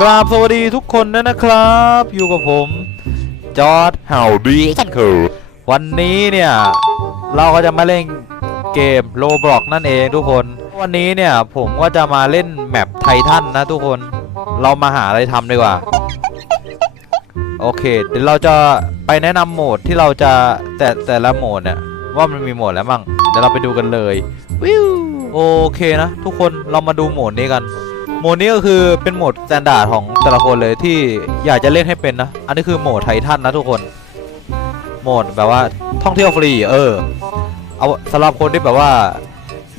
กราบสวัสดีทุกคนด้วยนะครับ อยู่กับผม จอร์ดเฮาดีกันคือวันนี้เนี่ย เราก็จะมาเล่นเกมโลบล็อกนั่นเองทุกคน วันนี้เนี่ยผมก็จะมาเล่นแมปไททันนะทุกคน เรามาหาอะไรทำดีกว่า โอเค เดี๋ยวเราจะไปแนะนำโหมดที่เราจะแต่แต่ละโหมดเนี่ยว่ามันมีโหมดแล้วมั่งเดี๋ยวเราไปดูกันเลยวิวโอเคนะ ทุกคนเรามาดูโหมดนี้กัน โหมดนี้ก็คือเป็นโหมดสแตนดาร์ดของแต่ละคนเลยที่อยากจะเล่นให้เป็นนะ อันนี้คือโหมดไททันนะทุกคน โหมดแบบว่าท่องเที่ยวฟรี เออ เอาสำหรับคนที่แบบว่า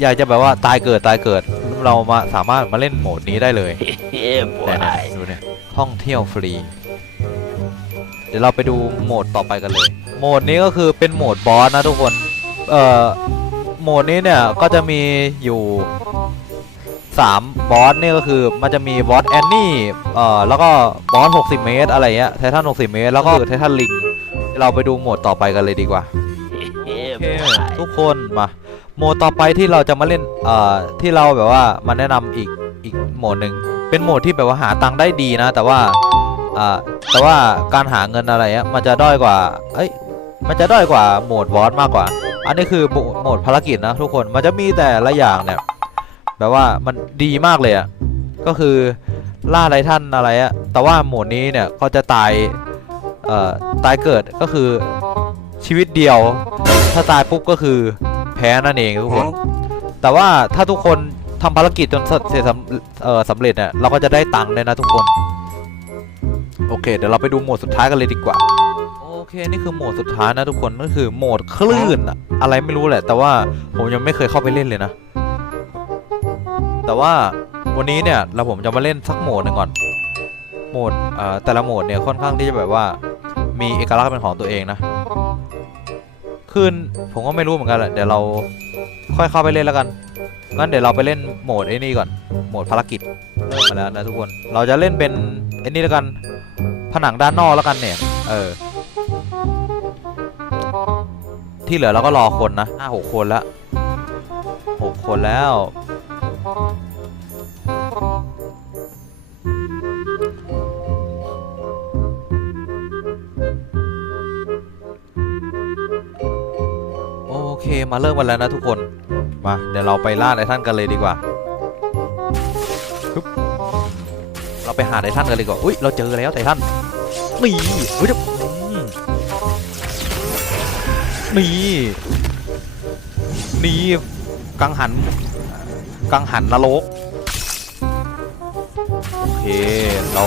อยากจะแบบว่าตายเกิดตายเกิด เรามาสามารถมาเล่นโหมดนี้ได้เลย Yeah, เนี่ย boy. ดูเนี่ยท่องเที่ยวฟรี เดี๋ยวเราไปดูโหมดต่อไปกันเลย โหมดนี้ก็คือเป็นโหมดบอสนะทุกคน เอ่อ โหมดนี้เนี่ยก็จะมีอยู่3 บอสเนี่ยก็คือมันจะมีบอสแอนนี่เอ่อแล้วก็บอส60 เมตร อะไรเงี้ยไททัน60 เมตร แล้วก็ไททันลิงเราไปดูโหมดต่อไปกันเลยดีกว่า Yeah, โอเค boy. ทุกคนมาโหมดต่อไปที่เราจะมาเล่นเอ่อที่เราแบบว่ามาแนะนำอีกอีกโหมดหนึ่งเป็นโหมดที่แบบว่าหาตังค์ได้ดีนะ แต่ว่าอ่าแต่ว่าการหาเงินอะไรเงี้ยมันจะด้อยกว่าเอ้ยมันจะด้อยกว่าโหมดบอสมากกว่า อันนี้คือโหมโหมดภารกิจนะทุกคนมันจะมีแต่ละอย่างเนี่ย แบบว่ามันดีมากเลยอะก็คือล่าไรท่านอะไรอะแต่ว่าโหมดนี้เนี่ยก็จะตายเอ่อตายเกิดก็คือชีวิตเดียว ถ้าตายปุ๊บก็คือแพ้นั่นเองทุกคน แต่ว่าถ้าทุกคนทำภารกิจจนเสร็จสำเอ่อสำเร็จเนี่ยเราก็จะได้ตังค์เลยนะทุกคน โอเค เดี๋ยวเราไปดูโหมดสุดท้ายกันเลยดีกว่า โอเค นี่คือโหมดสุดท้ายนะทุกคนก็คือโหมดคลื่นอะอะไรไม่รู้แหละ แต่ว่าผมยังไม่เคยเข้าไปเล่นเลยนะ แต่ว่าวันนี้เนี่ยเราผมจะมาเล่นสักโหมดหนึ่งก่อน โหมดแต่ละโหมดเนี่ยค่อนข้างที่จะแบบว่า มีเอกลักษณ์เป็นของตัวเองนะคืนผมก็ไม่รู้เหมือนกันแหละเดี๋ยวเราค่อยเข้าไปเล่นแล้วกันงั้นเดี๋ยวเราไปเล่นโหมดไอ้นี่ก่อนโหมดภารกิจเริ่มมาแล้วนะทุกคนเราจะเล่นเป็นไอ้นี่แล้วกัน ผนังด้านนอกแล้วกันเนี่ย เออ ที่เหลือเราก็รอคนนะห้าหกคนแล้วหกคนแล้ว โอเคมาเริ่มกันแล้วนะทุกคน มา เดี๋ยวเราไปล่าไททันกันเลยดีกว่าเราไปหาไททันกันเลยดีกว่าอุ้ยเราเจอแล้วไททันนี่เฮ้ยนี่นี่กังหัน กังหันนรกโอเคเรา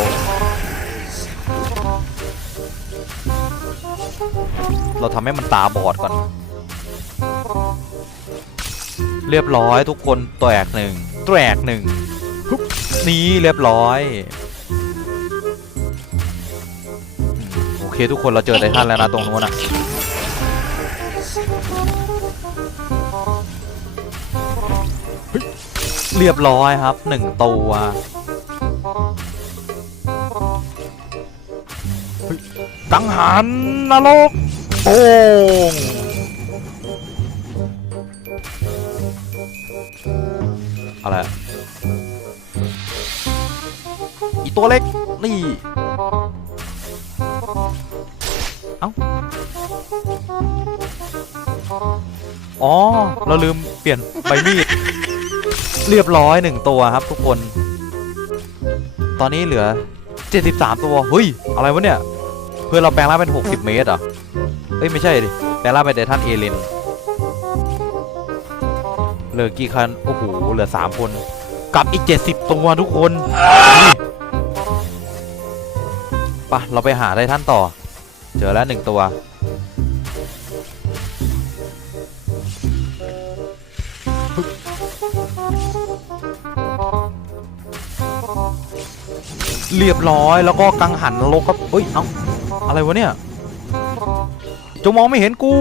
เราทำให้มันตาบอดก่อน เรียบร้อยทุกคนแตกหนึ่งแตกหนึ่งนี่เรียบร้อยโอเคทุกคนเราเจอไททันแล้วนะตรงนู้นนะ เรียบร้อยครับหนึ่งตัวเฮ้ยกังหันนรกโป่งอะไรอะอีตัวเล็ก นี่ เอ้า อ๋อ เราลืมเปลี่ยนใบมีด เรียบร้อยหนึ่งตัวครับทุกคน ตอนนี้เหลือ 73 ตัวเฮ้ยอะไรวะเนี่ย เพื่อนเราแปลงร่างเป็น 60 เมตรเหรอเอ้ยไม่ใช่ดิแปลงร่างเป็นเดทันเอเลนเหลือกี่คันโอ้โหเหลือสามคนกับอีก 70 ตัวทุกคนไปะเราไปหาไททันต่อ เจอแล้วหนึ่งตัว เรียบร้อยแล้วก็กังหันนรกครับเอ้ยเอ้าอะไรวะเนี่ยจงมองไม่เห็นกู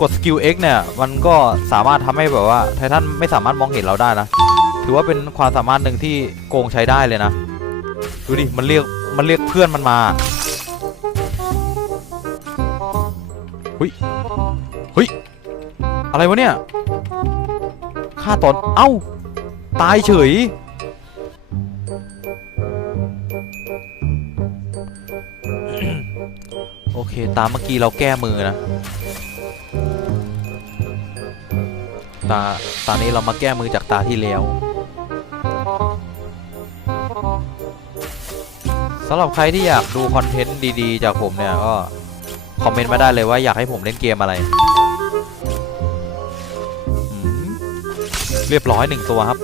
กดสกิล X เนี่ย มันก็สามารถทำให้แบบว่าไททันไม่สามารถมองเห็นเราได้นะ ถือว่าเป็นความสามารถหนึ่งที่โกงใช้ได้เลยนะ ดูดิ มันเรียก มันเรียกเพื่อนมันมาเฮ้ยเฮ้ยอะไรวะเนี่ยฆ่าตอนเอ้า ตายเฉย ตามเมื่อกี้เราแก้มือนะ ตาตอนนี้เรามาแก้มือจากตาที่แล้วสำหรับใครที่อยากดูคอนเทนต์ดีๆ จากผมเนี่ยก็ คอมเมนต์มาได้เลยว่าอยากให้ผมเล่นเกมอะไร เรียบร้อยหนึ่งตัวครับ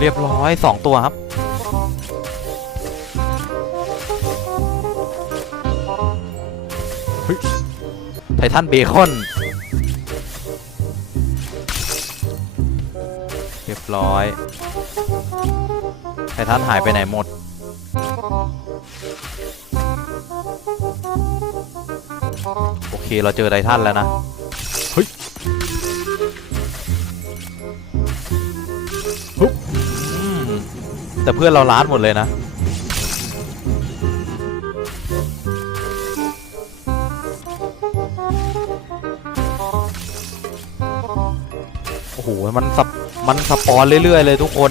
เรียบร้อยสองตัวครับเฮ้ยไททันเบคอน เรียบร้อย ไททันหายไปไหนหมด โอเค เราเจอไททันแล้วนะ แต่เพื่อนเราล้านหมดเลยนะ โอ้โห มันสับมันสปอนเรื่อยๆเลยทุกคน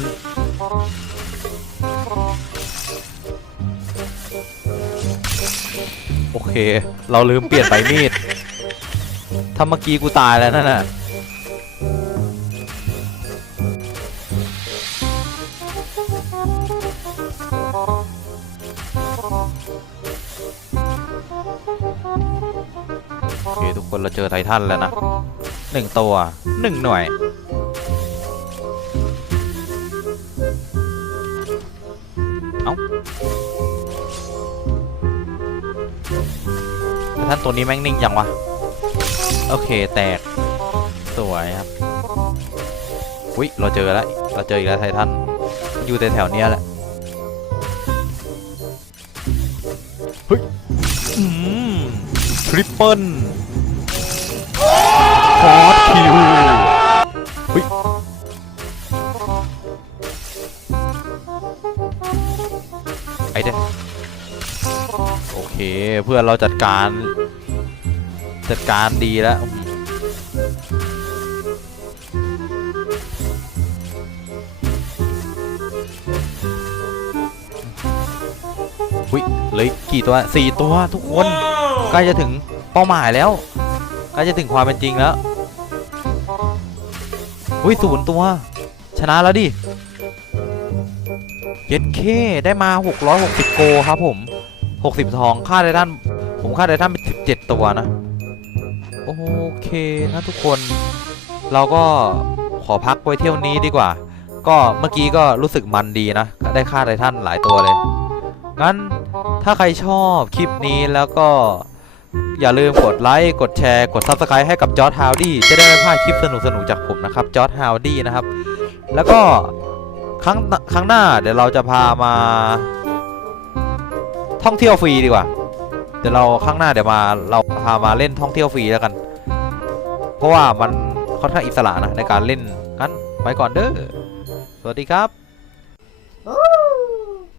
โอเค เราลืมเปลี่ยนใบมีด ถ้าเมื่อกี้กูตายแล้วนั่นน่ะ คนเราเจอไททันแล้วนะหนึ่งตัวหนึ่งหน่วย เอ้าไททันตัวนี้แม่งนิ่งจังวะ โอเคแตก สวยครับ อุ้ยเราเจอแล้ว เราเจออีกแล้วไททัน อยู่แต่แถวเนี้ยแหละเฮ้ยอืมทริปเปิล คอร์สคิวเฮ้ยไอเด้โอเคเพื่อนเราจัดการ จัดการดีแล้วอืมอุ้ยเหลยกี่ตัวสี่ตัวทุกคน ใกล้จะถึงเป้าหมายแล้ว ใกล้จะถึงความเป็นจริงแล้ว อุ้ยศูนย์ตัว ชนะแล้วดิเย็ดเคได้มา 660 โกครับผม 60 ทอง ค่าไททันผมค่าไททันเป็น17 ตัวนะ โอเคนะทุกคน เราก็ขอพักไว้เที่ยวนี้ดีกว่า ก็เมื่อกี้ก็รู้สึกมันดีนะ ได้ค่าไททันหลายตัวเลย งั้นถ้าใครชอบคลิปนี้แล้วก็ อย่าลืมกดไลค์ กดแชร์ กด Subscribe ให้กับจอร์ดฮาวดี้จะได้ไม่พลาดคลิปสนุกๆจากผมนะครับจอร์ดฮาวดี้นะครับ แล้วก็ครั้งครั้งหน้าเดี๋ยวเราจะพามา ท่องเที่ยวฟรีดีกว่า เดี๋ยวเราครั้งหน้าเดี๋ยวมาเราพามาเล่นท่องเที่ยวฟรีแล้วกัน เพราะว่ามันค่อนข้างอิสระนะในการเล่นงั้นไปก่อนเด้อสวัสดีครับ Ooh.